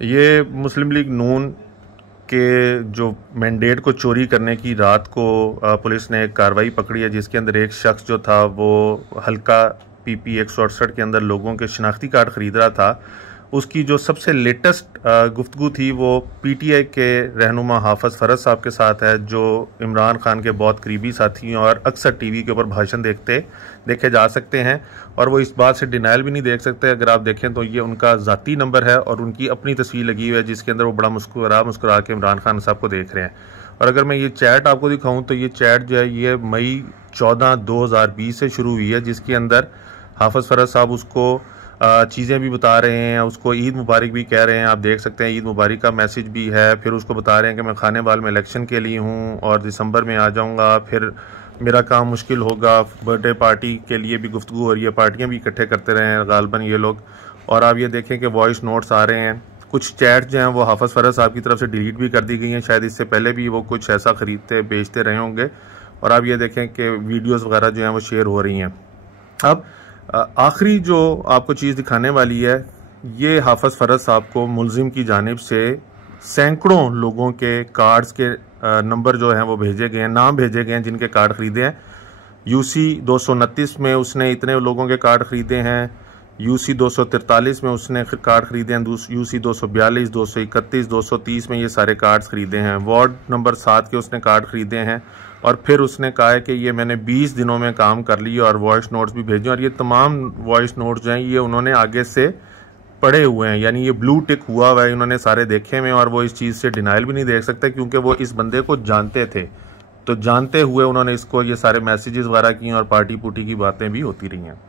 ये मुस्लिम लीग नून के जो मैंडेट को चोरी करने की रात को पुलिस ने एक कार्रवाई पकड़ी है, जिसके अंदर एक शख्स जो था वो हल्का PP 168 के अंदर लोगों के शनाख्ती कार्ड ख़रीद रहा था। उसकी जो सबसे लेटेस्ट गुफ्तगू थी वो PTI के रहनुमा हाफिज़ फ़रज साहब के साथ है, जो इमरान खान के बहुत करीबी साथी हैं और अक्सर TV के ऊपर भाषण देखे जा सकते हैं। और वो इस बात से डिनाइल भी नहीं देख सकते। अगर आप देखें तो ये उनका ज़ाती नंबर है और उनकी अपनी तस्वीर लगी हुई है, जिसके अंदर वो बड़ा मुस्कुरा के इमरान खान साहब को देख रहे हैं। और अगर मैं ये चैट आपको दिखाऊं तो ये चैट जो है ये मई 14, 2020 से शुरू हुई है, जिसके अंदर हाफिज़ फ़रज साहब उसको चीज़ें भी बता रहे हैं, उसको ईद मुबारक भी कह रहे हैं। आप देख सकते हैं ईद मुबारक का मैसेज भी है। फिर उसको बता रहे हैं कि मैं खानेवाल में इलेक्शन के लिए हूँ और दिसंबर में आ जाऊँगा, फिर मेरा काम मुश्किल होगा। बर्थडे पार्टी के लिए भी गुफ्तगू हो रही है, पार्टियाँ भी इकट्ठे करते रहे हैं गालबन ये लोग। और आप ये देखें कि वॉइस नोट्स आ रहे हैं। कुछ चैट जो हैं वो हाफिज़ फ़रज साहब की तरफ से डिलीट भी कर दी गई हैं, शायद इससे पहले भी वो कुछ ऐसा ख़रीदते बेचते रहे होंगे। और आप ये देखें कि वीडियोज़ वगैरह जो हैं वो शेयर हो रही हैं। अब आखिरी जो आपको चीज़ दिखाने वाली है, ये हाफिज़ फ़रज साहब को मुलजिम की जानिब से सैकड़ों लोगों के कार्ड्स के नंबर जो हैं वो भेजे गए हैं, नाम भेजे गए हैं जिनके कार्ड ख़रीदे हैं। UC 229 में उसने इतने लोगों के कार्ड ख़रीदे हैं, UC 243 में उसने कार्ड ख़रीदे हैं, UC 242, 231, 230 में ये सारे कार्ड्स ख़रीदे हैं। वार्ड नंबर 7 के उसने कार्ड ख़रीदे हैं। और फिर उसने कहा है कि ये मैंने 20 दिनों में काम कर लिया और वॉइस नोट्स भी भेजे। और ये तमाम वॉइस नोट्स जो हैं ये उन्होंने आगे से पढ़े हुए हैं, यानी ये ब्लू टिक हुआ हुआ है, उन्होंने सारे देखे हुए हैं। और वो इस चीज़ से डिनाइल भी नहीं देख सकते क्योंकि वो इस बंदे को जानते थे। तो जानते हुए उन्होंने इसको ये सारे मैसेजेस वगैरह किए और पार्टी पुटी की बातें भी होती रही हैं।